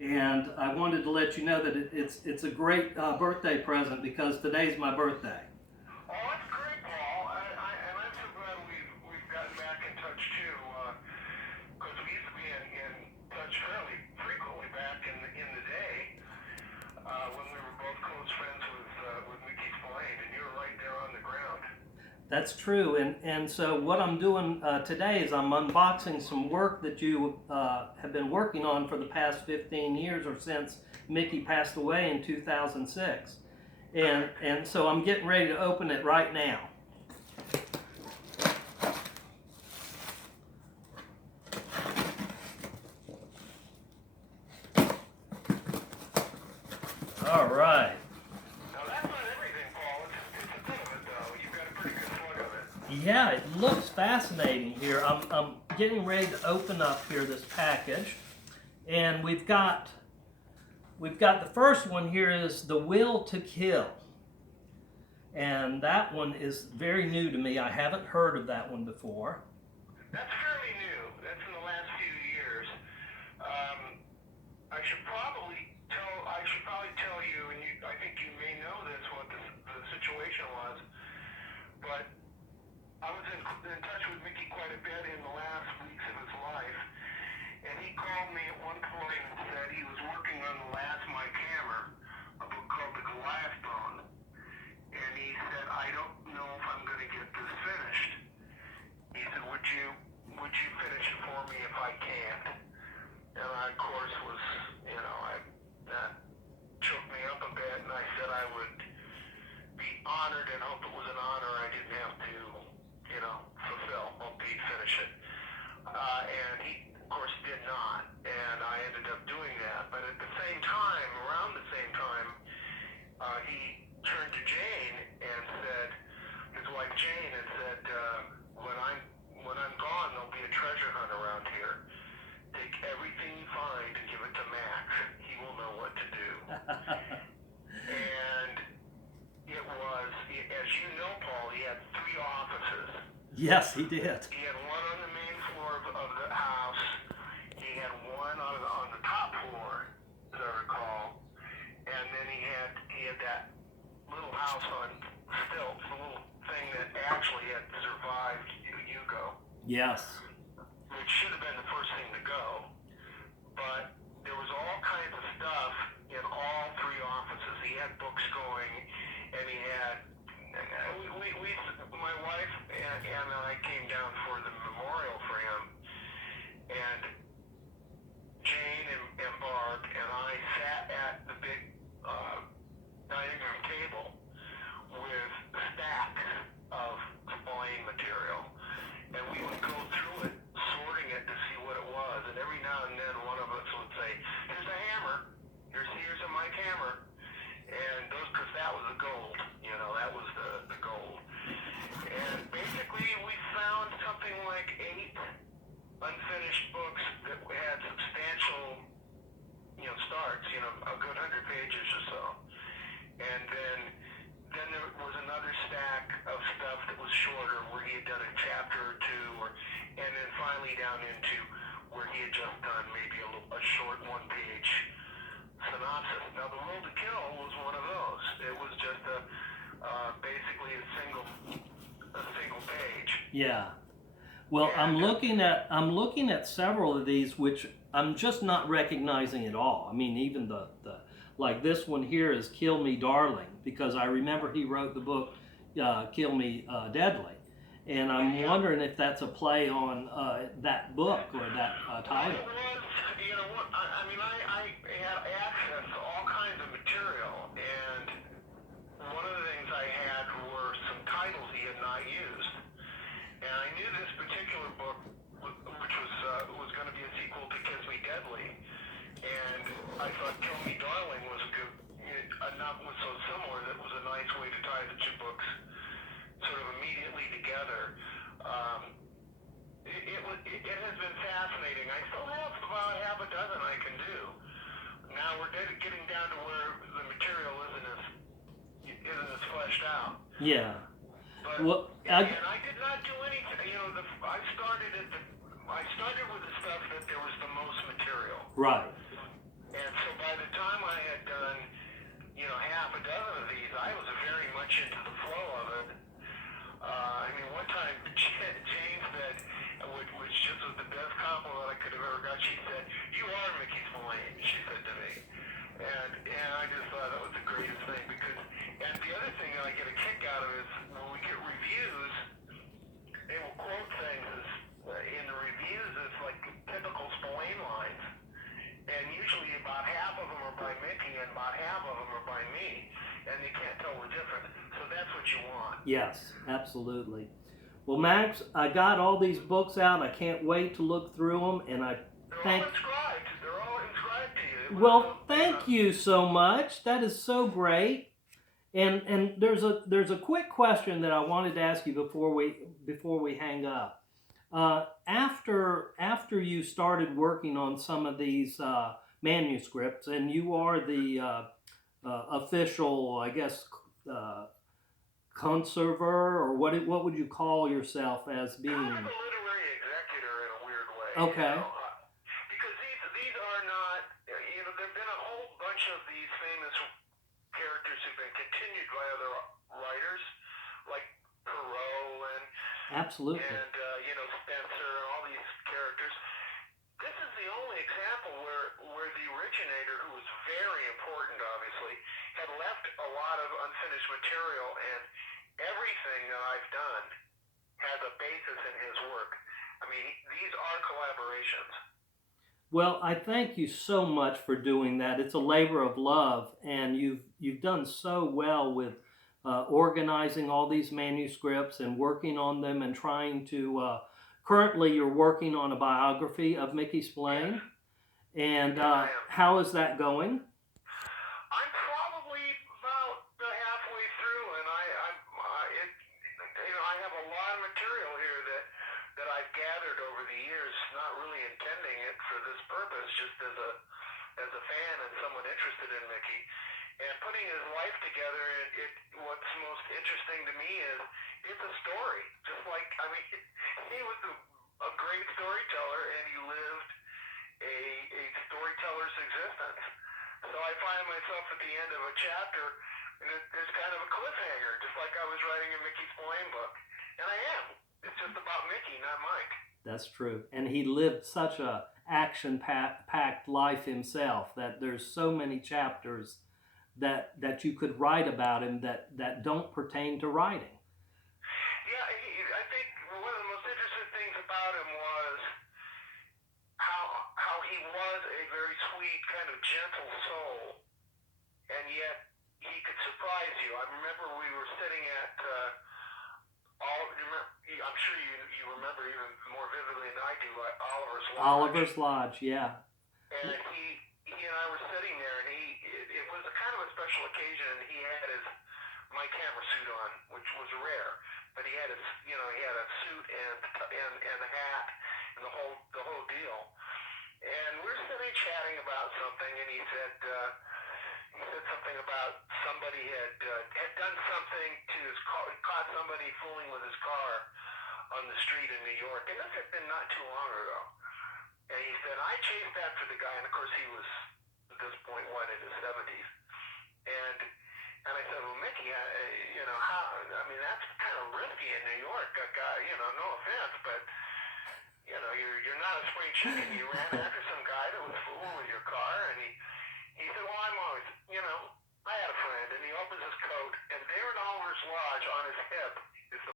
and I wanted to let you know that it's a great birthday present because today's my birthday. Oh, that's great, Paul. And I'm so glad we've gotten back in touch too, because we used to be in touch fairly frequently back in the day when we were both close friends with Mickey Spillanes, and you were right there on the ground. That's true, and so what I'm doing today is I'm unboxing some work that you have been working on for the past 15 years or since Mickey passed away in 2006. And so I'm getting ready to open it right now. All right. Now that's not everything, Paul. It's a bit of it, though. You've got a pretty good slug of it. Yeah, it looks fascinating here. I'm getting ready to open up here this package, and we've got the first one here is The Will to Kill. And that one is very new to me. I haven't heard of that one before. That's fairly new. That's in the last few years. I should probably tell you, and I think you may know this, what the situation was, but I was in touch with Mickey quite a bit in the last weeks of his life, and he called me at one point and said he was working on the last My Camera, a book called The Goliath Bone, and he said, I don't know if I'm going to get this finished. He said, would you finish it for me if I can't? And I, of course, was, that choked me up a bit, and I said I would be honored and hope it was an honor I didn't have to, fulfill. Hope he'd finish it. And he, of course, did not, and I ended up doing that. But at the same time, around the same time, he turned to Jane and said, his wife Jane, and said, when I'm gone, there'll be a treasure hunt around here. Take everything you find and give it to Max. He will know what to do. And it was, as you know, Paul, he had 3 offices. Yes, he did. He had one on the main floor of the house. He had one on the top floor, as I recall. And then he had that little house on stilts, the little thing that actually had survived Hugo. Yes. Which should have been the first thing to go. But there was all kinds of stuff in all 3 offices. He had books going, and he had, my wife and I came down for the memorial for him, and Jane and Barb and I sat at the big dining room table with stacks of Spillanes material, and we would go through it, sorting it to see what it was, and every now and then one of us would say, here's a hammer, here's a Mike hammer, and because that was the gold, that was the gold. And basically we found something like 8 unfinished books that had substantial, starts, a good 100 pages or so. And then there was another stack of stuff that was shorter, where he had done a chapter or 2, and then finally down into where he had just done maybe a short 1-page synopsis. Now, The Will to Kill was one of those. It was just basically a single page. Yeah. Well, I'm looking at several of these which I'm just not recognizing at all. I mean, even the like this one here is Kill Me Darling, because I remember he wrote the book Kill Me Deadly, and I'm wondering if that's a play on that book or that title. It was, I had access to all kinds of material, and one of the things I had were some titles he had not used. And I knew this particular book, which was going to be a sequel to Kiss Me Deadly, and I thought Kill Me Darling was good, enough was so similar that it was a nice way to tie the 2 books sort of immediately together. It has been fascinating. I still have about half a dozen I can do. Now we're getting down to where the material isn't as fleshed out. Yeah. But, well, and I did not do anything. I started with the stuff that there was the most material. Right. And a dozen of these. I was very much into the flow of it. I mean, one time Jane said, which just was the best compliment I could have ever got. She said, "You are Mickey Spillanes," she said to me, and I just thought that was the greatest thing because. And the other thing that I get a kick out of is when we get reviews, they will quote things as, in the reviews as like typical Spillane lines, and usually about half of them are by Mickey and about half of them are by me, and you can't tell the difference. So that's what you want. Yes, absolutely. Well, Max, I got all these books out. I can't wait to look through them, and I thank. They're all inscribed to you. Well, thank you so much. That is so great. And there's a quick question that I wanted to ask you before we hang up. After you started working on some of these manuscripts, and you are the official, I guess, conserver, or what would you call yourself as being? Kind of a literary executor in a weird way. Okay. You know? Because these are not, there've been a whole bunch of these famous characters who've been continued by other writers, like Perrault Absolutely. and Spencer and all these characters. This is the only example where the originator, who was very important, obviously, had left a lot of unfinished material, and everything that I've done has a basis in his work. I mean, these are collaborations. Well, I thank you so much for doing that. It's a labor of love, and you've done so well with organizing all these manuscripts and working on them and trying to. Currently, you're working on a biography of Mickey Spillane, and how is that going? I'm probably about halfway through, and I have a lot of material here that I've gathered over the years, not really intending it for this purpose, just as a fan and someone interested in Mickey. And putting his life together, what's most interesting to me is it's a story. Just like, I mean, he was a great storyteller, and he lived a storyteller's existence. So I find myself at the end of a chapter, and there's kind of a cliffhanger, just like I was writing a Mickey Spillane book. And I am. It's just about Mickey, not Mike. That's true. And he lived such a action-packed life himself that there's so many chapters that you could write about him that don't pertain to writing. Yeah, I think one of the most interesting things about him was how he was a very sweet, kind of gentle soul, and yet he could surprise you. I remember we were sitting at I'm sure you remember even more vividly than I do, Oliver's Lodge. Oliver's Lodge, yeah. And he and I were sitting there, and it was a kind of a special occasion, and he had my camera suit on, which was rare, but he had he had a suit and a hat and the whole deal. And we were sitting chatting about something, and he said something about somebody had done something to his car, caught somebody fooling with his car on the street in New York, and this had been not too long ago. And he said, I chased after the guy, and of course he was, at this point, in his 70s. And I said, well, Mickey, how, I mean, that's kind of risky in New York, no offense, but, you're not a spring chicken. You ran after some guy that was fooling with your car, and he said, well, I'm always, I had a friend, and he opens his coat, and there in Oliver's Lodge on his hip